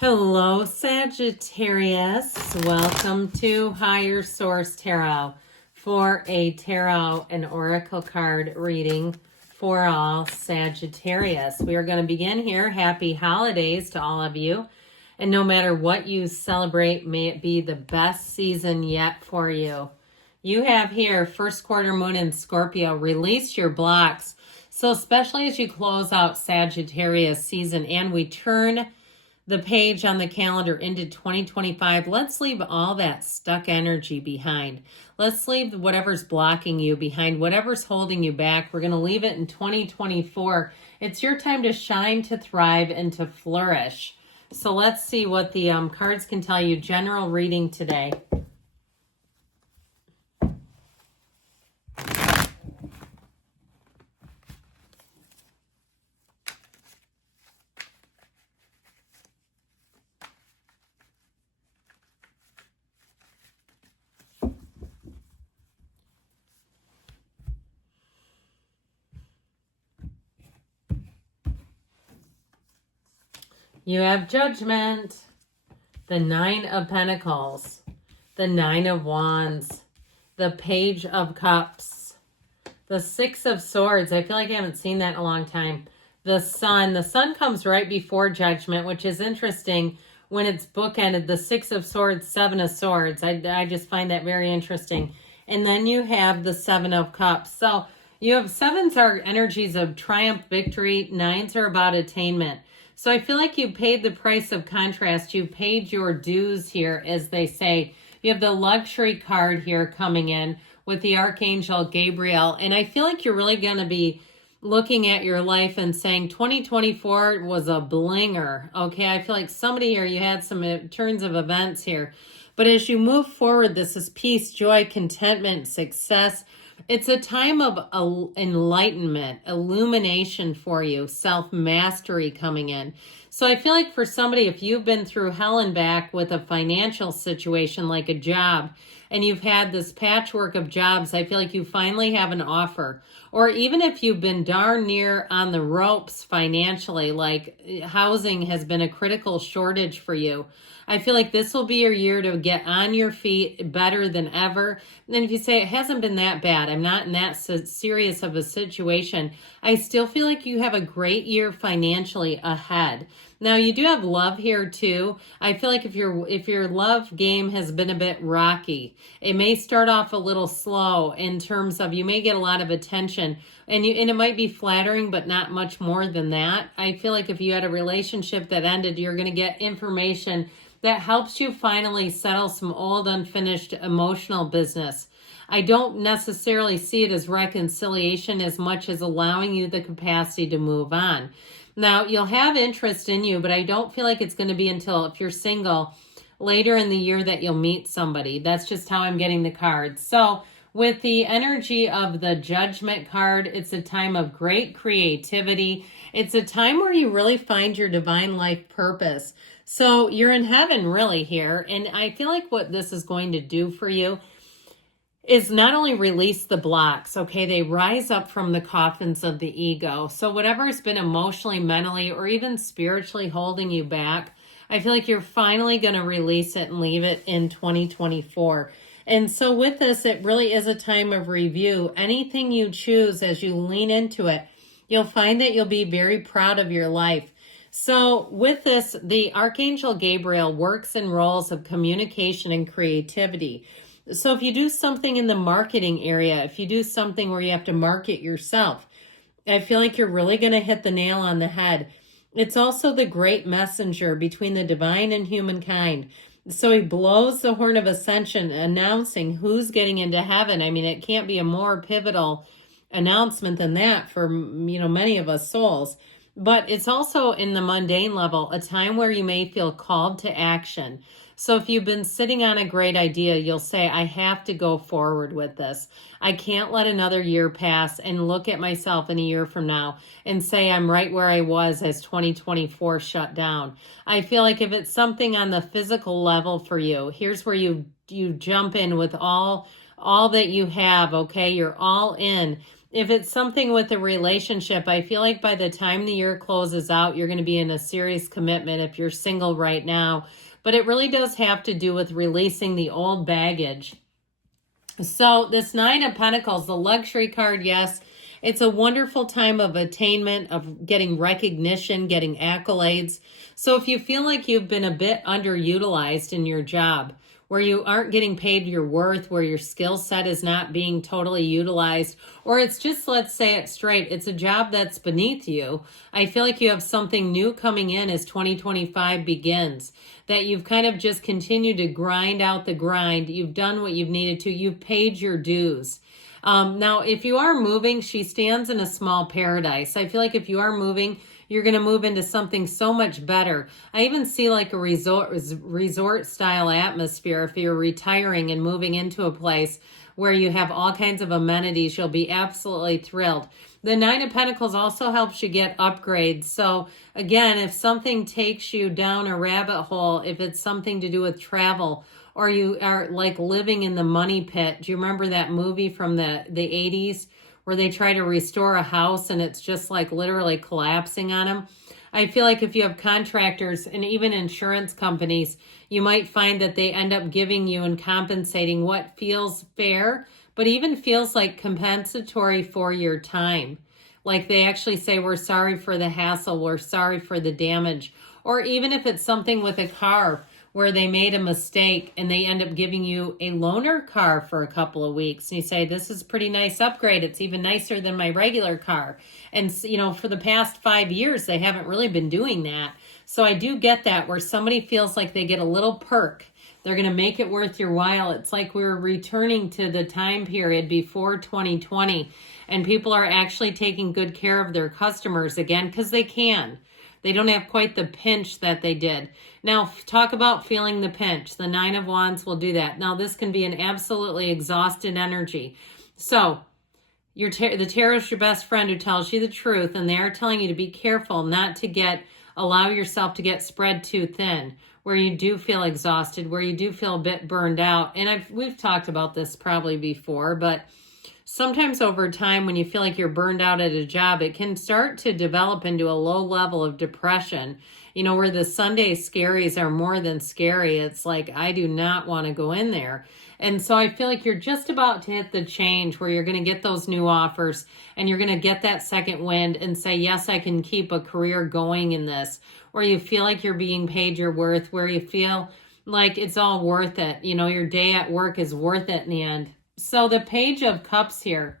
Hello, Sagittarius. Welcome to Higher Source Tarot for a tarot and oracle card reading for all Sagittarius. We are going to begin here. Happy holidays to all of you. And no matter what you celebrate, may it be the best season yet for you. You have here first quarter moon in Scorpio. Release your blocks. So especially as you close out Sagittarius season and we turn the page on the calendar into 2025, let's leave all that stuck energy behind. Let's leave whatever's blocking you behind, whatever's holding you back. We're going to leave it in 2024. It's your time to shine, to thrive, and to flourish. So let's see what the cards can tell you. General reading today. You have Judgment, the Nine of Pentacles, the Nine of Wands, the Page of Cups, the Six of Swords. I feel like I haven't seen that in a long time. The Sun. The Sun comes right before Judgment, which is interesting when it's bookended. The Six of Swords, Seven of Swords. I just find that very interesting. And then you have the Seven of Cups. So you have sevens are energies of triumph, victory. Nines are about attainment. So I feel like you paid the price of contrast. You paid your dues here, as they say. You have the luxury card here coming in with the Archangel Gabriel. And I feel like you're really going to be looking at your life and saying 2024 was a blinger. Okay, I feel like somebody here, you had some turns of events here. But as you move forward, this is peace, joy, contentment, success. It's a time of enlightenment, illumination for you, self-mastery coming in. So I feel like for somebody, if you've been through hell and back with a financial situation like a job, and you've had this patchwork of jobs, I feel like you finally have an offer. Or even if you've been darn near on the ropes financially, like housing has been a critical shortage for you, I feel like this will be your year to get on your feet better than ever. And then if you say it hasn't been that bad, I'm not in that serious of a situation, I still feel like you have a great year financially ahead. Now you do have love here too. I feel like if your love game has been a bit rocky, it may start off a little slow in terms of you may get a lot of attention and it might be flattering, but not much more than that. I feel like if you had a relationship that ended, you're going to get information that helps you finally settle some old unfinished emotional business. I don't necessarily see it as reconciliation as much as allowing you the capacity to move on. Now, you'll have interest in you, but I don't feel like it's going to be until, if you're single, later in the year that you'll meet somebody. That's just how I'm getting the cards. So with the energy of the Judgment card, it's a time of great creativity. It's a time where you really find your divine life purpose. So you're in heaven really here. And I feel like what this is going to do for you is not only release the blocks, okay? They rise up from the coffins of the ego. So whatever has been emotionally, mentally, or even spiritually holding you back, I feel like you're finally going to release it and leave it in 2024. And so with this, it really is a time of review. Anything you choose as you lean into it, you'll find that you'll be very proud of your life. So with this, the Archangel Gabriel works in roles of communication and creativity. So if you do something in the marketing area, if you do something where you have to market yourself, I feel like you're really going to hit the nail on the head. It's also the great messenger between the divine and humankind. So he blows the horn of ascension, announcing who's getting into heaven. I mean, it can't be a more pivotal announcement than that for, many of us souls. But it's also in the mundane level, a time where you may feel called to action. So if you've been sitting on a great idea, you'll say, I have to go forward with this. I can't let another year pass and look at myself in a year from now and say I'm right where I was as 2024 shut down. I feel like if it's something on the physical level for you, here's where you jump in with all that you have, okay? You're all in. if it's something with a relationship, I feel like by the time the year closes out, you're going to be in a serious commitment if you're single right now. But it really does have to do with releasing the old baggage. So this Nine of Pentacles, the luxury card, yes, it's a wonderful time of attainment, of getting recognition, getting accolades. So if you feel like you've been a bit underutilized in your job, where you aren't getting paid your worth, where your skill set is not being totally utilized, or it's just, let's say it straight, it's a job that's beneath you, I feel like you have something new coming in as 2025 begins, that you've kind of just continued to grind out the grind. You've done what you've needed to. You've paid your dues. Now, if you are moving, she stands in a small paradise. I feel like if you are moving, you're going to move into something so much better. I even see like a resort style atmosphere. If you're retiring and moving into a place where you have all kinds of amenities, you'll be absolutely thrilled. The Nine of Pentacles also helps you get upgrades. So again, if something takes you down a rabbit hole, if it's something to do with travel, or you are like living in the money pit. Do you remember that movie from the 80s where they try to restore a house and it's just like literally collapsing on them? I feel like if you have contractors and even insurance companies, you might find that they end up giving you and compensating what feels fair, but even feels like compensatory for your time. Like they actually say, we're sorry for the hassle, we're sorry for the damage. Or even if it's something with a car where they made a mistake and they end up giving you a loaner car for a couple of weeks. And you say, this is a pretty nice upgrade. It's even nicer than my regular car. And, you know, for the past 5 years, they haven't really been doing that. So I do get that where somebody feels like they get a little perk. They're going to make it worth your while. It's like we're returning to the time period before 2020. And people are actually taking good care of their customers again because they can. They don't have quite the pinch that they did. Now, talk about feeling the pinch. The Nine of Wands will do that. Now, this can be an absolutely exhausted energy. So, the tarot is your best friend who tells you the truth, and they are telling you to be careful not to allow yourself to get spread too thin, where you do feel exhausted, where you do feel a bit burned out. And we've talked about this probably before, but sometimes over time, when you feel like you're burned out at a job, it can start to develop into a low level of depression, you know, where the Sunday scaries are more than scary. It's like, I do not want to go in there. And so I feel like you're just about to hit the change where you're going to get those new offers and you're going to get that second wind and say, yes, I can keep a career going in this. Or you feel like you're being paid your worth, where you feel like it's all worth it. You know, your day at work is worth it in the end. So the Page of Cups here.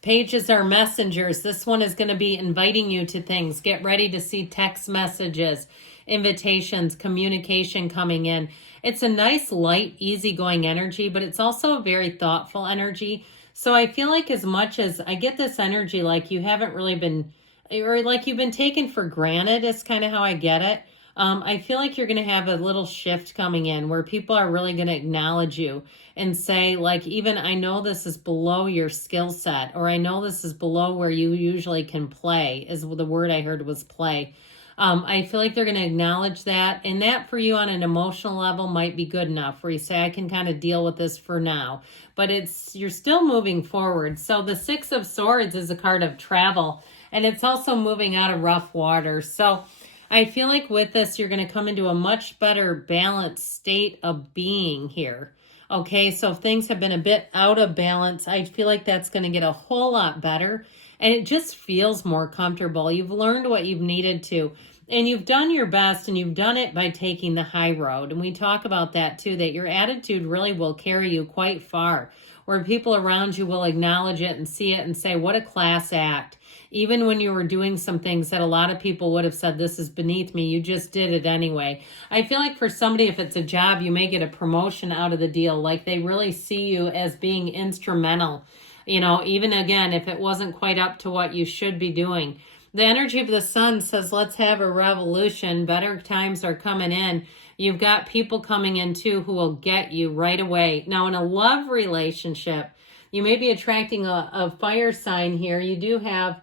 Pages are messengers. This one is going to be inviting you to things. Get ready to see text messages, invitations, communication coming in. It's a nice, light, easygoing energy, but it's also a very thoughtful energy. So I feel like as much as I get this energy, like you haven't really been, or like you've been taken for granted is kind of how I get it. I feel like you're going to have a little shift coming in where people are really going to acknowledge you and say, like, even I know this is below your skill set, or I know this is below where you usually can play, is the word I heard was play. I feel like they're going to acknowledge that, and that for you on an emotional level might be good enough where you say, I can kind of deal with this for now, but you're still moving forward. So the Six of Swords is a card of travel, and it's also moving out of rough water. So I feel like with this, you're going to come into a much better balanced state of being here. Okay, so if things have been a bit out of balance, I feel like that's going to get a whole lot better. And it just feels more comfortable. You've learned what you've needed to. And you've done your best, and you've done it by taking the high road. And we talk about that too, that your attitude really will carry you quite far, where people around you will acknowledge it and see it and say, what a class act. Even when you were doing some things that a lot of people would have said, this is beneath me, you just did it anyway. I feel like for somebody, if it's a job, you may get a promotion out of the deal. Like they really see you as being instrumental. You know, even again, if it wasn't quite up to what you should be doing. The energy of the Sun says, let's have a revolution. Better times are coming in. You've got people coming in too who will get you right away. Now, in a love relationship, you may be attracting a fire sign here. You do have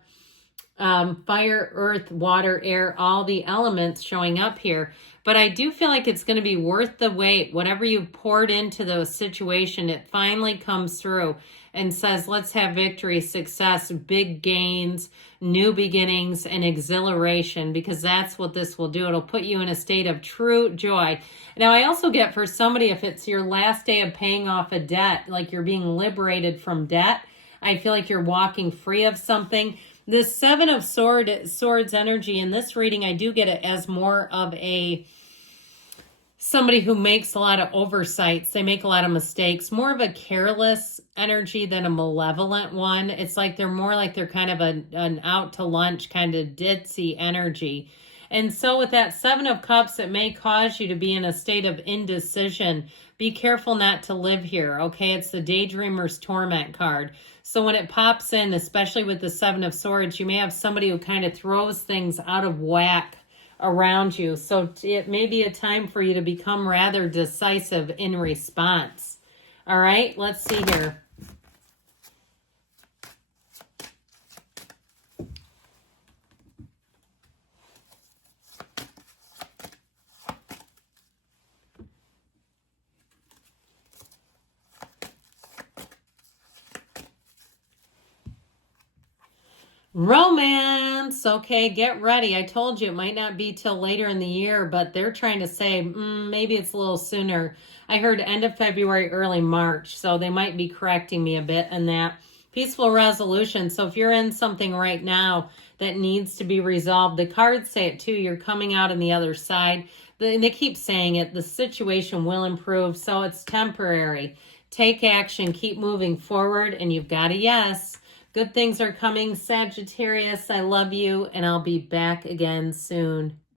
fire, earth, water, air, all the elements showing up here. But I do feel like it's going to be worth the wait. Whatever you poured into the situation, it finally comes through. and says, let's have victory, success, big gains, new beginnings, and exhilaration, because that's what this will do. It'll put you in a state of true joy. Now, I also get for somebody, if it's your last day of paying off a debt, like you're being liberated from debt, I feel like you're walking free of something. This Seven of Swords energy in this reading, I do get it as more of a somebody who makes a lot of oversights. They make a lot of mistakes. More of a careless energy than a malevolent one. It's like they're more like they're kind of an out to lunch kind of ditzy energy. And so with that Seven of Cups, it may cause you to be in a state of indecision. Be careful not to live here, okay? It's the Daydreamer's Torment card. So when it pops in, especially with the Seven of Swords, you may have somebody who kind of throws things out of whack around you. So it may be a time for you to become rather decisive in response. All right, let's see here. Romance. Okay, get ready. I told you it might not be till later in the year, but they're trying to say maybe it's a little sooner. I heard end of February, early March, so they might be correcting me a bit on that. Peaceful resolution. So if you're in something right now that needs to be resolved, the cards say it too. You're coming out on the other side. They keep saying it. The situation will improve, so it's temporary. Take action. Keep moving forward, and you've got a yes. Good things are coming, Sagittarius. I love you, and I'll be back again soon.